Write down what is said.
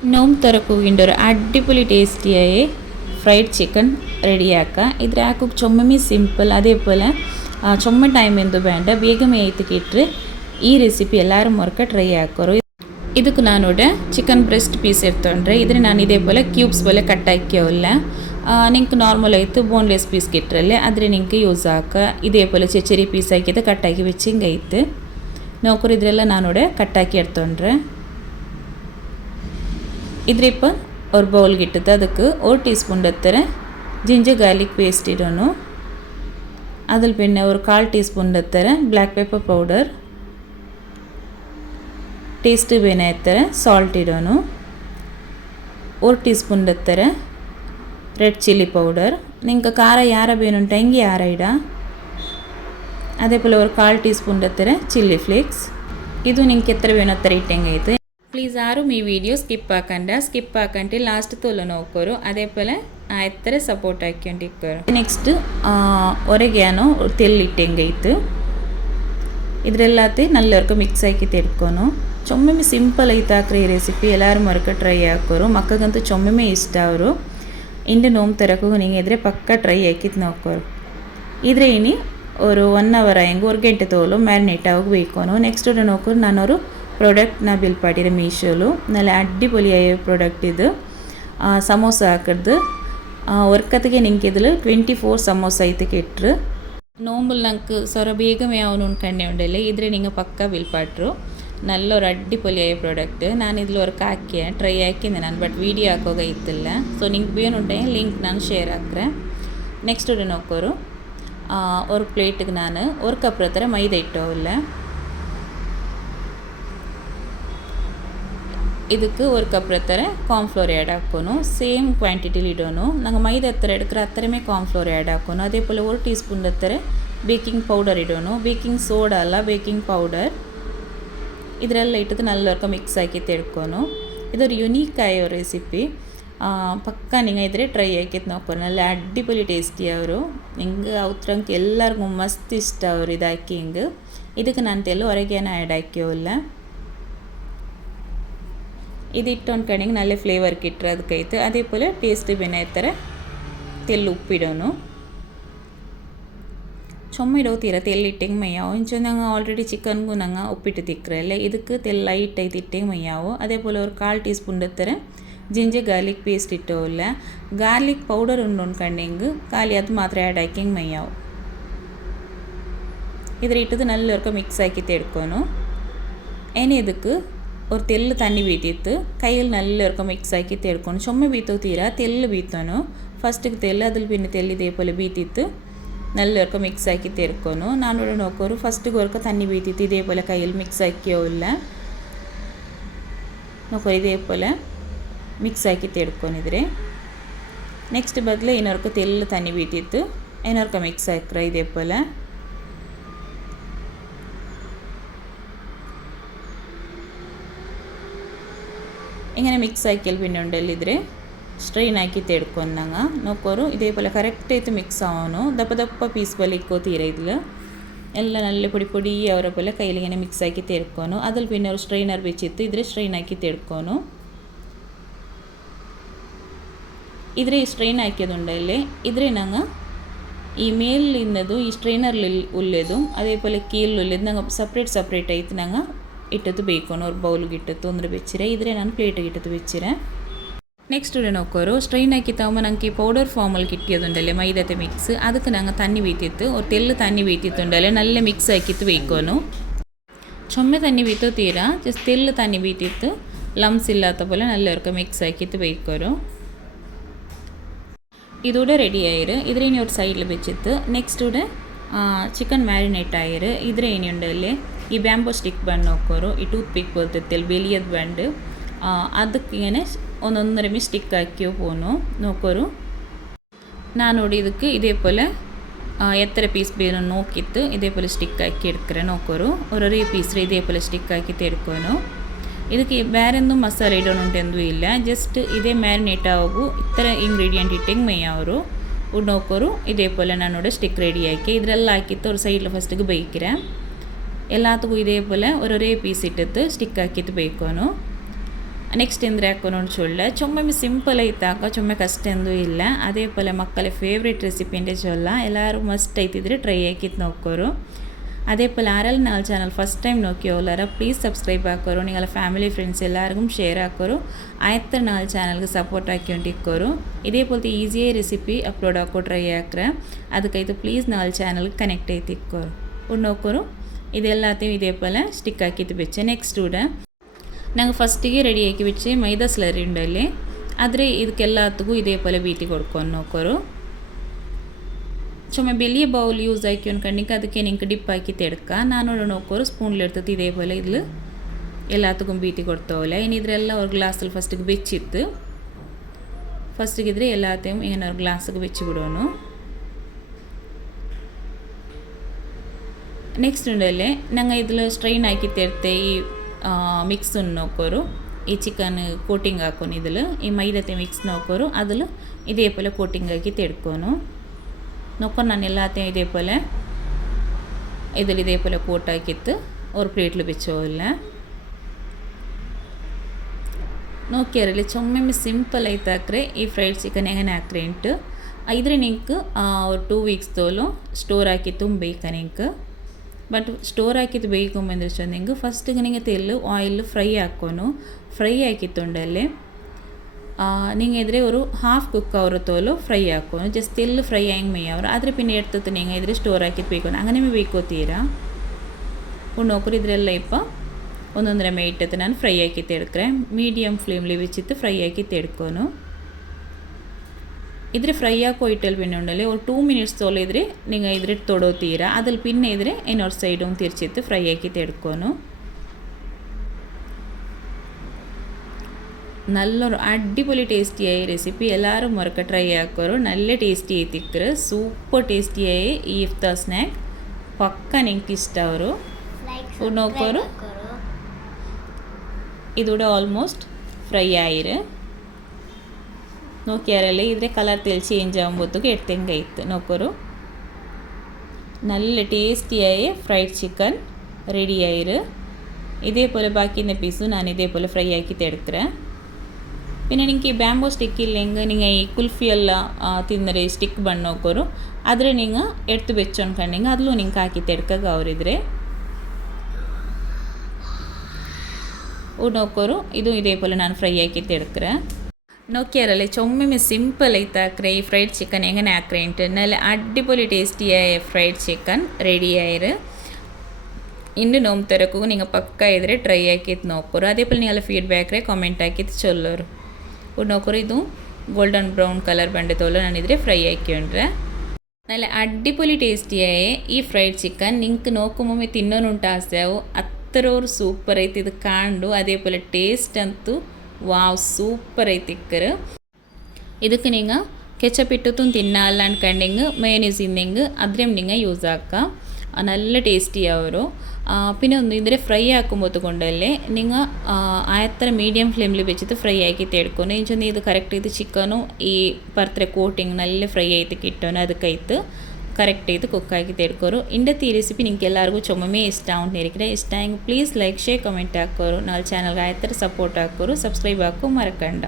നോമ്പ് തുറക്കുകിൻ്റെ ഒരു അടിപൊളി ടേസ്റ്റിയായ ഫ്രൈഡ് ചിക്കൻ റെഡിയാക്കുക. ഇതിലാക്കും ചുമ്മമി സിമ്പിൾ, അതേപോലെ ചുമ്മ ടൈം എന്തു വേണ്ട, ಬೇಗನೆ ಏತಕ್ಕಿಟ್ರೆ ಈ ರೆಸಿಪಿ ಎಲ್ಲರೂ ಮೊರಕ ಟ್ರೈ ಹಾಕೋರು. ಇದಕ್ಕೆ ನಾನೋಡೆ ಚಿಕನ್ ಬ್ರೆಸ್ಟ್ ಪೀಸ್ ಇರ್ತೊಂಡ್ರೆ ಇದ್ರೆ ನಾನು ಇದೇ ಪೋಲೆ ಕ್ಯೂಬ್ಸ್ പോലെ ಕಟ್ ಹಾಕ್ಯವಲ್ಲ. ನಿಂಗೆ ನಾರ್ಮಲ್ ಆಯಿತು ಬೋನ್ಲೆಸ್ ಪೀಸ್ ಕಿಟ್ರಲ್ಲೇ ಆದರೆ ನಿಂಗೆ ಯೂಸ್ ಹಾಕ ಇದೇ പോലെ ചെച്ചരി പീസ് ആക്കിയത് കട്ടാക്കി വെച്ച് ಹಿಂಗೈತೆ നോക്കರು. ಇದರೆಲ್ಲ ನಾನೋಡೆ ಕಟ್ಟಾಕಿ എടുത്തോണ്ട്ರೆ ഇപ്പം ഒരു ബൗളിൽ ഇട്ടിട്ട് ಅದಕ್ಕೆ 1 ടീസ്പൂൺ എത്ര ജിഞ്ചർ ഗാർലിക് പേസ്റ്റ് ഇടണു. അതിൽ പിന്നെ ഒരു 1/4 ടീസ്പൂൺ എത്ര ബ്ലാക്ക് പെപ്പർ പൗഡർ, ಟೇಸ್ಟ್ ಬೇನೆ ಎತ್ತರ ಸಾಲ್ಟ್ ಇಡೋನು. 1 ಟೀಸ್ಪೂನ್ ಎತ್ತರ ರೆಡ್ ಚಿಲ್ಲಿ ಪೌಡರ್. ನಿಂಗೆ ಖಾರ ಯಾರ ಬೇನುಂಟು ಹೆಂಗೆ ಯಾರ ಇಡ. അതേപോലെ ഒരു 1/4 ടീസ്പൂൺ എത്ര ചില്ലി ഫ്ലേക്സ്. ಇದು ನಿಂಗೆ ಎತ್ತರ ಬೇನೋ ಥರ ಇಟ್ಟಂಗೈತೆ. ಪ್ಲೀಸ್ ಯಾರು ಈ ವಿಡಿಯೋ ಸ್ಕಿಪ್ ಹಾಕಂಡು ಲಾಸ್ಟ್ ತೋಲು ನೋಕೋರು. അതേപോലെ എത്ര സപ്പോർട്ട് ആക്കിക്കൊണ്ടിരിക്കും. നെക്സ്റ്റ് ഒരഗ്യാനോ തെല്ലിಟ್ಟಂಗೈತೆ. ಇದರೆಲ್ಲತ್ತೆ ನಲ್ಲವರ್ಕು ಮಿಕ್ಸ್ ಆಕಿ ತೆಡ್ಕೊನು. ಚೊಮ್ಮೆ ಸಿಂಪಲ್ ಐತೆ ಹಾಕ್ರಿ ಈ ರೆಸಿಪಿ, ಎಲ್ಲರೂ ಮರಕ ಟ್ರೈ ಹಾಕೋರು. ಮಕ್ಕಗಂತೂ ಚೊಮ್ಮೆ ಇಷ್ಟ ಅವರು. ಇಂದು ನೋಂಬು ತರಕು ನೀವು ಇದ್ರೆ ಪಕ್ಕ ಟ್ರೈ ಹಾಕಿದ್ದು ನೋಕೋರು. ಇದ್ರೆ ಇನಿ ഒരു 1 അവർ ആയെങ്കിൽ 1 ಗಂಟೆ തോലും ಮ್ಯಾರಿನೇಟ್ ಆಗಬೇಕോನು. നെക്സ്റ്റ് ഇവിടെ നോക്കൂ, ഞാനൊരു പ്രൊഡക്റ്റ് ബിൽ പാട്ടിയുടെ മീഷോയിലും നല്ല അടിപൊളിയായ പ്രൊഡക്റ്റ് ഇത്. സമോസ ಹಾಕಿದ್ದು ಒರ್ಕತ್ತಿಗೆ ನಿಂಗೆ ഇതിൽ 24 ಸಮೋಸ ಐತೆ ಕೆಟ್ಟರು. നോമ്പിൽ ഞങ്ങൾക്ക് സ്വര ಬೇಗನೆ ಅವನು ಕಣ್ಣೆ ಉಂಡಲ್ಲಿ ಇದ್ರೆ ನಿಂಗೆ ಪಕ್ಕ ಬಿಲ್ ಪಾಟ್ರು. നല്ലൊരു അടിപൊളിയായ പ്രോഡക്റ്റ്. ഞാൻ ഇതിൽ വർക്ക് ആക്കിയ ട്രൈ ആക്കിയത് ನಾನು, ಬಟ್ ವೀಡಿಯೋ ಹಾಕೋಗ ಇತ್ತಿಲ್ಲ. ಸೊ ನಿಂಗೆ ಬೇನುಂಟೆ ಲಿಂಕ್ ನಾನು ಶೇರ್ ಹಾಕ್ರೆ. ನೆಕ್ಸ್ಟ್ ഇവിടെ നോക്കോರು, ഒരു പ്ലേറ്റിಗೆ ನಾನು 1 ಕಪ್ ಹತ್ರ ಮೈದಾ ಇಟ್ಟೋಲ್ಲ. ಇದಕ್ಕೆ 1 ಕಪ್ ಹತ್ರ ಕಾರ್ನ್ಫ್ಲೋರ್ ಆ್ಯಡ್ ಹಾಕೋನು. ಸೇಮ್ ಕ್ವಾಂಟಿಟಿಲಿ ಇಡೋನು. ನಂಗೆ ಮೈದಾ ಹತ್ರ എടുக்கிற അത്രമേ ಕಾರ್ನ್ಫ್ಲೋರ್ ಆ್ಯಡ್ ಹಾಕೋನು. അതേപോലെ 1 ടീസ്പൂൺ ಹತ್ರ ಬೇಕಿಂಗ್ ಪೌಡರ್ ಇಡೋನು. ಬೇಕಿಂಗ್ ಸೋಡಾ ಅಲ್ಲ, ಬೇಕಿಂಗ್ ಪೌಡರ್. ಇದರೆಲ್ಲ ಇಟ್ಟಿದ್ದು ನಲ್ಲವರ್ಕ ಮಿಕ್ಸ್ ಆಕಿ ತೆಡ್ಕೊನು. ഇതൊരു യുണീക്കായ ഒരു റെസിപ്പി. പക്ക നിങ്ങൾ ഇದ್ರೆ ട്രೈ ആക്കിയത് നോക്കണം. നല്ല അടിപൊളി ടേസ്റ്റി ಅವರು. ನಿಂಗೆ ಅವತ್ರಂಗೆ ಎಲ್ಲರಿಗೂ ಮಸ್ತ್ ಇಷ್ಟ ಅವರು ಇದಾಕಿ ಹಿಂಗೆ. ಇದಕ್ಕೆ ನಾನು ತೆಲ್ಲು ಹೊರಗೇನ ಆ್ಯಡ್ ಹಾಕ್ಯವಲ್ಲ. ಇದು ಇಟ್ಟೊಂದು ಕಡೆಗೆ നല്ല ಫ್ಲೇವರ್ ಕಿಟ್ರೆ ಅದಕ್ಕೈತೆ. അതേപോലെ ಟೇಸ್ಟ್ ಬೇನೆ ಥರ ತೆಲ್ಲು ಉಪ್ಪಿಡೋನು. ചുമ്മ ഇടോ തെല്ലിട്ടെങ്കിൽ മയ്യാവും. എന്നുവെച്ചാൽ ഞങ്ങൾ ഓൾറെഡി ചിക്കൻಗೂ ഞങ്ങൾ ഉപ്പിട്ട് തിക്കറല്ലേ. ಇದಕ್ಕೆ ತೆಲ್ ಲೈಟಾಗಿ ಇಟ್ಟೆങ്കിൽ ಮಯ್ಯಾವು. അതേപോലെ ഒരു 1/4 ടീസ്പൂൺ എത്ര ജിഞ്ചർ ഗാർലിക് പേസ്റ്റ് ഇട്ടോല്ല. ഗാർലിക് പൗഡർ ഉണ്ടോണ്ടെങ്കിൽ ಖಾಲಿ ಅದು ಮಾತ್ರ ಆ್ಯಡ್ ಹಾಕಿಂಗೆ ಮಯ್ಯಾವು. ಇದ್ರ ಇಟ್ಟದು ನಲ್ಲವರ್ಕ ಮಿಕ್ಸ್ ಆಕಿ ತೆಡ್ಕೊನು. ಏನೇ ಇದಕ್ಕೆ ഒരു തെല്ല് തന്നി ബീത്തിത്ത് കയ്യിൽ നല്ലവർക്ക് മിക്സ് ആക്കി തെടുക്കണം. ചുമ്മ ബീത്തോ തീരാ തെല്ല് ബീത്തോನು. ഫസ്റ്റ് തെല്ല് അതിൽ പിന്നെ തെല്ല് ഇതേപോലെ ബീത്തിത്ത് നല്ലവർക്ക് മിക്സ് ആക്കി തെടുക്കൊന്നു. നാനിവിടെ നോക്കൊരു ഫസ്റ്റ് കുറക്ക് തന്നി ബീത്തിത്ത് ഇതേപോലെ കയ്യിൽ മിക്സ് ആക്കിയോല്ല. നോക്കോ ഇതേപോലെ ಮಿಕ್ಸ್ ಆಕಿ ತೆಡ್ಕೊಂಡಿದ್ರೆ ನೆಕ್ಸ್ಟ್ ಬದಲು ಇನ್ನೊರ್ಕ ತೆಲ್ಲು ತನ್ನಿ ಬೀತಿತ್ತು ಇನ್ನೊರ್ಕ ಮಿಕ್ಸ್ ಹಾಕ್ರೆ ಇದೇಪೋಲೆ. ഇങ്ങനെ മിക്സ് ആക്കിയാൽ പിന്നെ ഉണ്ടല്ലിದ್ರೆ സ്ട്രെയിൻ ആക്കി ತೆಡ್ಕೊಂಡಾಗ ನೋಕೋರು ಇದೇಪೋಲೆ ಕರೆಕ್ಟ್ ಆಯ್ತು ಮಿಕ್ಸ್ ಆವನು. ದಪ್ಪ ದಪ್ಪ ಪೀಸ್ പോലെ ഇക്കോತೀರ ഇതിൽ ಎಲ್ಲ നല്ല പൊടി പൊടി ಅವರ പോലെ കയ്യിൽ ഇങ്ങനെ മിക്സ് ആക്കി ತೆಡ್ಕೊನು. അതിൽ പിന്നെ ഒരു സ്ട്രെയിനർ വെച്ചിട്ട് ഇതിൽ സ്ട്രെയിൻ ആക്കി ತೆಡ್ಕೊನು. ഇದ್ರೆ ಸ್ಟ್ರೈನ್ ಹಾಕಿಯದುಂಡಲ್ಲೇ ಇದ್ರೆ ನಂಗೆ ಈ ಮೇಲಿನದು ಈ ಸ್ಟ್ರೈನರ್ಲಿ ಉಲ್ಲೆದು അതേപോലെ ಕೀಲ್ ಉಲ್ಲೆದು ನಂಗೆ ಸಪ್ರೇಟ್ ಆಯ್ತು. ನಂಗೆ ಇಟ್ಟದ್ದು ಬೇಕೋನು ഒരു ಬೌಲ್ಗೆ ಇಟ್ಟದ್ದು ಅಂದ್ರೆ ಬೆಚ್ಚಿರೆ. ಇದ್ರೆ ನಾನು ಪ್ಲೇಟಿಗೆ ಇಟ್ಟದ್ದು ಬೆಚ್ಚಿರೆ. ನೆಕ್ಸ್ಟ್ ഇവിടെ നോക്കോರು, ಸ್ಟ್ರೈನ್ ആക്കി താകുമ്പോൾ ನಂಗೆ പൗഡർ ഫോമിൽ കിട്ടിയതുണ്ടല്ലേ മൈദത്തെ മിക്സ്. ಅದಕ್ಕೆ ನಂಗೆ തന്നി വീത്തിತ್ತು ഒരു തെല്ല് തന്നി വീത്തിത്തുണ്ടല്ലേ നല്ല മിക്സ് ആക്കിയിട്ട് ಬೇಕೋನು. ചുമ്മ തന്നി വീത്തോ തീരാ ജസ്റ്റ് തെല്ല് തന്നി വീത്തിತ್ತು ലംസ് ഇല്ലാത്ത പോലെ നല്ലവർക്ക് മിക്സ് ആക്കിയിട്ട് ಬೇಕೋರು. ഇതൂടെ റെഡി ആയിര്. ഇതിൽ ഇനി ഒരു സൈഡിൽ വെച്ചിട്ട് നെക്സ്റ്റ് ഇവിടെ ചിക്കൻ ಮ್ಯಾರಿನೇಟ್ ആയിര്. ഇದ್ರೆ ഇനി ഉണ്ടല്ലേ ഈ ಬ್ಯಾಂಬೋ ಸ್ಟಿಕ್ ಬಂದು നോക്കോರು. ಈ ಟೂತ್ ಪಿಕ್ ಬರ್ತೈತೆ ಬೆಲಿಯದು ಬಂದು ಅದಕ್ಕೆ ഇങ്ങനെ 1.5 ಸ್ಟಿಕ್ ಹಾಕಿಯೋ പോന്നു നോക്കോರು. ನಾನು ನೋಡಿ ಇದಕ್ಕೆ ഇതേപോലെ എത്ര പീസ് ಬೇನು നോക്കിയിട്ട് ഇതേപോലെ സ്റ്റിക്ക് ആക്കി എടുക്കറേ നോക്കോರು. ഒരേ പീസിൽ ഇതേപോലെ സ്റ്റിക്ക് ആക്കി ತೆಡ್ಕೊನು. ಇದಕ್ಕೆ ಬೇರೆಂದು ಮಸಾಲೆ ಇಡೋಣುಂಟೆಂದೂ ಇಲ್ಲ. ಜಸ್ಟ್ ಇದೇ ಮ್ಯಾರಿನೇಟ್ ಆಗು ಇತರ ಇಂಗ್ರೀಡಿಯೆಂಟ್ ಇಟ್ಟಂಗೆ മെയ്യാവൊരു നോക്കോರು. ഇതേപോലെ ഞാനിവിടെ സ്റ്റിക്ക് റെഡി ആക്കി ഇതിലെല്ലാം ആക്കിയിട്ട് ഒരു സൈഡിൽ ഫസ്റ്റ് ಬೇಯ್க்கிறேன். എല്ലാത്തുക്കും ഇതേപോലെ ഒരേ പീസ് ഇട്ടിട്ട് സ്റ്റിക്ക് ആക്കിയിട്ട് ಬೇಯ್ಕೊನು. ನೆಕ್ಸ್ಟ್ ಎಂದರೆ ಹಾಕೋಣ ಚೊಳ್ಳ ಚೊಮ್ಮೆ ಸಿಂಪಲ್ ಐತಾಕ ಚೊಮ್ಮೆ ಕಷ್ಟ ಎಂದೂ ಇಲ್ಲ ಅದೇ ಪೋಲೆ ಮಕ್ಕಳ ಫೇವ್ರೇಟ್ ರೆಸಿಪಿ ಎಂದೇ ಚೊಲ್ಲ ಎಲ್ಲರೂ ಮಸ್ಟ್ ಐತಿದ್ರೆ ಟ್ರೈ ಹಾಕಿತ್ತು ನೋಕೋರು അതേ പോലെ ആരെല്ലാം നാളെ ചാനൽ ഫസ്റ്റ് ടൈം നോക്കിയോലാര പ്ലീസ് സബ്സ്ക്രൈബ് ആക്കോರು നിങ്ങളെ ഫാമിലി ഫ്രണ്ട്സ് എല്ലാവർക്കും ഷെയർ ആക്കോರು ആയത്തെ നാളെ ചാനಲ್ಗೆ ಸಪೋರ್ಟ್ ಹಾಕಿಕೊಂಡಿಕ್ಕೋರು ಇದೇ പോലത്തെ ಈಸಿಯಾಗಿ ರೆಸಿಪಿ ಅಪ್ಲೋಡ್ ಹಾಕೋ ಟ್ರೈ ಹಾಕ್ರೆ ಅದಕ್ಕೈತು ಪ್ಲೀಸ್ ನಾಳೆ ಚಾನಲ್ಗೆ ಕನೆಕ್ಟ್ ಐತಿಕ್ಕೋರು ಉಣ್ಣೋಕೋರು ಇದೆಲ್ಲத்தையும் இதே போல் ಸ್ಟಿಕ್ ಹಾಕಿತ್ತು ಬೆಚ್ಚೆ ನೆಕ್ಸ್ಟ್ ಕೂಡ ನಂಗೆ ಫಸ್ಟಿಗೆ ರೆಡಿ ಹಾಕಿ ಬಿಚ್ಚಿ ಮೈದಾ ಸ್ಲರಿ ಉಂಡಲ್ಲಿ ಆದರೆ ಇದಕ್ಕೆಲ್ಲತ್ತಿಗೂ ಇದೇ പോലെ ಬೀತಿ ಕೊಡ್ಕೊಂಡು ನೋಕೋರು ചുമ വലിയ ബൗൾ യൂസ് ആക്കിക്കൊണ്ടിരിക്കുക അതൊക്കെ എനിക്ക് ഡിപ്പാക്കി എടുക്കുക നാനോട് നോക്കോರು സ്പൂണിലെടുത്തിട്ട് ഇതേപോലെ ഇതിൽ എല്ലാത്തക്കും ബീറ്റി കൊടുത്തോല ഇനി ഇതിലെല്ലാം ഒരു ഗ്ലാസ്സിൽ ഫസ്റ്റിಗೆ വെച്ചിട്ട് ഫസ്റ്റിಗೆ ഇದ್ರೆ എല്ലാത്തെയും ഇങ്ങനെ ഒരു ഗ്ലാസ്സിಗೆ വെച്ച് വിടണം ನೆಕ್ಸ್ಟ್ ಉಂಡಲ್ಲೇ ನಂಗೆ ഇതിൽ ಸ್ಟ್ರೈನ್ ಆಕಿ ತೆರ್ತೆ ಈ ಮಿಕ್ಸ್ ನೋಕೋರು ಈ ಚಿಕನ್ ಕೋಟಿಂಗ್ ಹಾಕೋನು ഇതിൽ ಈ ಮೈದತೆ ಮಿಕ್ಸ್ ನೋಕೋರು അതിൽ ഇതേപോലെ ಕೋಟಿಂಗ್ ಆಕಿ ತೆಡ್ಕೋನು നോക്കാൻ ഞാൻ എല്ലാത്തെയും ഇതേപോലെ ഇതേപോലെ കോട്ടാക്കിയിട്ട് ഒരു പ്ലേറ്റിൽ വെച്ചോല്ല നോക്കിയാറല്ലേ ചുമ്മ സിಂಪಲ್ ಐತಾಕ್ರೆ ಈ ಫ್ರೈಡ್ ಚಿಕನ್ ಹೆಂಗೆ ಹಾಕ್ರೆ ಉಂಟು ಇದ್ರೆ ನಿಂಗೆ ഒരു 2 ವೀಕ್ಸ್ ತೋಲು ಸ್ಟೋರ್ ಹಾಕಿತ್ತು ಬೇಕ ನಿಂಗೆ ಬಟ್ ಸ್ಟೋರ್ ಹಾಕಿತ್ತು ಬೇಯ್ಕೊಂಬಂದ್ರೆ ನಿಂಗೆ ಫಸ್ಟಿಗೆ ನಿಂಗೆ ತೆಲ್ಲು ಆಯಿಲ್ ಫ್ರೈ ಹಾಕೋನು ಫ್ರೈ ಹಾಕಿತ್ತುಂಡಲ್ಲಿ நீங்கள் எதிரே ஒரு ஹாஃப் குக் ஆகிற தோಲು ಫ್ರೈ ಹಾಕೋನು ಜಸ್ಟ್ ತೆಲ್ಲು ಫ್ರೈ ಹೆಂಗೆ ಮೇಯವ್ರು ಆದರೆ ಪಿನ್ನ ಎಡ್ತತ್ತು ನೀವು ಎದುರೇ ಸ್ಟೋರ್ ಹಾಕಿತ್ತು ಬೇಯ್ಕೊಂಡು അങ്ങനെ ಬೇಯ್ಕೋತೀರಾ ನೋಕರು ಇದರೆಲ್ಲ ಇಪ್ಪ ಒಂದೊಂದರ ಮೇ ಇಟ್ಟತ್ತು ನಾನು ಫ್ರೈ ಹಾಕಿತ್ತು ಎಡ್ಕ್ರೆ ಮೀಡಿಯಮ್ ಫ್ಲೇಮ್ಲಿ വെച്ചിട്ട് ಫ್ರೈ ಹಾಕಿತ್ತು ಎಡ್ಕೋನು ಇದ್ರೆ ಫ್ರೈ ಹಾಕೋ ಇಟ್ಟಲ್ಲಿ പിന്നെ ഉണ്ടല്ലേ ഒരു 2 മിനിറ്റ്സ് തോളം ഇದ್ರೆ നിങ്ങൾ ഇದ್ರೆ തൊടോത്തീരാ അതിൽ പിന്നെ ഇದ್ರೆ ಇನ್ನೊಂದು സൈഡും തിരിച്ചിട്ട് ഫ്രൈ ಹಾಕಿತ್ತು എಡ್ಕೋನು നല്ലൊരു അടിപൊളി ടേസ്റ്റിയായ റെസിപ്പി എല്ലാവരും മറക്ക ട്രൈ ആക്കോರು നല്ല ടേസ്റ്റി ആയിത്തിಕ್ಕರು സൂപ്പർ ടേസ്റ്റിയായ ಈ ಇಫ್ತಾರ್ ಸ್ನ್ಯಾಕ್ ಪಕ್ಕ ನಿಂಗೆ ಇಷ್ಟ ಅವರು ನೋಕೋರು ಇದೂടെ ಆಲ್ಮೋಸ್ಟ್ ഫ്രൈ ആയിര് നോക്കിയാറല്ലേ ഇതിൻ്റെ കളർ തെളി ചേഞ്ച് ആകുമ്പോഴത്തേക്ക് എടുത്തെങ്കൈത്ത് നോക്കോರು നല്ല ടേസ്റ്റിയായ ഫ്രൈഡ് ചിക്കൻ റെഡി ആയിര് ഇതേപോലെ ബാക്കിയുള്ള പീസും ഞാൻ ഇതേപോലെ ഫ്രൈ ആക്കിയിട്ട് എടുக்கிறேன் പിന്നെ നിങ്ങൾക്ക് ഈ ബാംബോ സ്റ്റിക്ക് ഇല്ലെങ്കിൽ നിങ്ങൾ ഈ കുൽഫി ಎಲ್ಲ ತಿಂದರೆ ಸ್ಟಿಕ್ ಬಣ್ಣ ನೋಕೋರು ಆದರೆ ನೀವು ಎಡ್ತು ಬೆಚ್ಚೊಂಡ್ಕೊಂಡೆಂಗೆ ಅದಲ್ಲೂ ನಿಂಗೆ ಹಾಕಿತ್ತು ಎಡ್ಕಕ್ಕೆ ಅವರಿದ್ರೆ ನೋಕೋರು ಇದು ಇದೇപോലെ ನಾನು ಫ್ರೈ ആക്കിയിട്ട് എടുக்கிறேன் നോക്കിയാറല്ലേ ചുമ്മാ സിമ്പിൾ ആയിത്താക്രെ ഈ ഫ്രൈഡ് ചിക്കൻ എങ്ങനെ ആക്രേണ്ട് നല്ല അടിപൊളി ടേസ്റ്റിയായ ഫ്രൈഡ് ചിക്കൻ റെഡി ആയിര് ಇನ್ನು ನೋವು ತರಕ್ಕೂ ನೀವು ಪಕ್ಕ ಇದ್ರೆ ಟ್ರೈ ಹಾಕಿತ್ತು ನೋಕೋರು അതേപോലെ നിങ്ങൾ ഫീഡ്ബാക്ക് കമൻറ്റ് ആക്കിയിട്ട് ചൊല്ലോರು നോക്കറ് ഇതും ഗോൾഡൻ ബ്രൗൺ കളർ പണ്ടത്തോളം ഞാനിതിരെ ഫ്രൈ ആക്കിയോണ്ടേ നല്ല അടിപൊളി ടേസ്റ്റിയായ ഈ ഫ്രൈഡ് ചിക്കൻ നിങ്ങൾക്ക് നോക്കുമ്പോൾ തിന്നോനുಂಟು ಆಸೆ ಆವು ಅತ್ತರ ഒരു ಸೂಪರ್ ಐತಿ ಇದು ಕಾಂಡು അതേപോലെ ಟೇಸ್ಟ್ ಅಂತೂ ವಾವ್ ಸೂಪರ್ ಐತಿಕ್ಕರು ಇದಕ್ಕೆ ನೀವು ಕೆಚಪ್ ಇಟ್ಟು ತಿನ್ನಲ್ಲ ಅನ್ಕೊಂಡೆಂಗೆ ಮಯೋನೀಸ್ ಇನ್ನೆಂಗೆ ಅದ್ರೇಮ್ നിങ്ങൾ യൂസ് ആക്കാം നല്ല ടേസ്റ്റി ആവരും പിന്നെ ഒന്ന് ഇതിൽ ഫ്രൈ ആക്കുമ്പോൾ കൊണ്ടല്ലേ നിങ്ങൾ ആയത്ര മീഡിയം ഫ്ലെയിമിൽ വെച്ചിട്ട് ഫ്രൈ ആക്കിയിട്ട് എടുക്കണം എന്നുവെച്ചാൽ ഇത് കറക്റ്റ് ഇത് ചിക്കനും ഈ പരത്ര കോട്ടിങ് നല്ല ഫ്രೈ ആയിട്ട് കിട്ടണം ಅದಕ್ಕೈತು ಕರೆಕ್ಟ್ ಇದು ಕುಕ್ ಆಗಿತ್ತು ಎಡ್ಕೋರು ಇಂಡತಿ ಈ ರೆಸಿಪಿ ನಿಮ್ಗೆ ಎಲ್ಲರಿಗೂ ಚೊಮ್ಮೆ ಇಷ್ಟ ಉಂಟು ಇಷ್ಟ ಆಗಿ ಪ್ಲೀಸ್ ಲೈಕ್ ಶೇರ್ ಕಮೆಂಟ್ ಹಾಕೋರು ನಾಳೆ ಚಾನಲ್ಗೆ ಆಯ್ತಾರೆ ಸಪೋರ್ಟ್ ಹಾಕೋರು ಸಬ್ಸ್ಕ್ರೈಬ್ ಹಾಕೋ ಮರಕಂಡ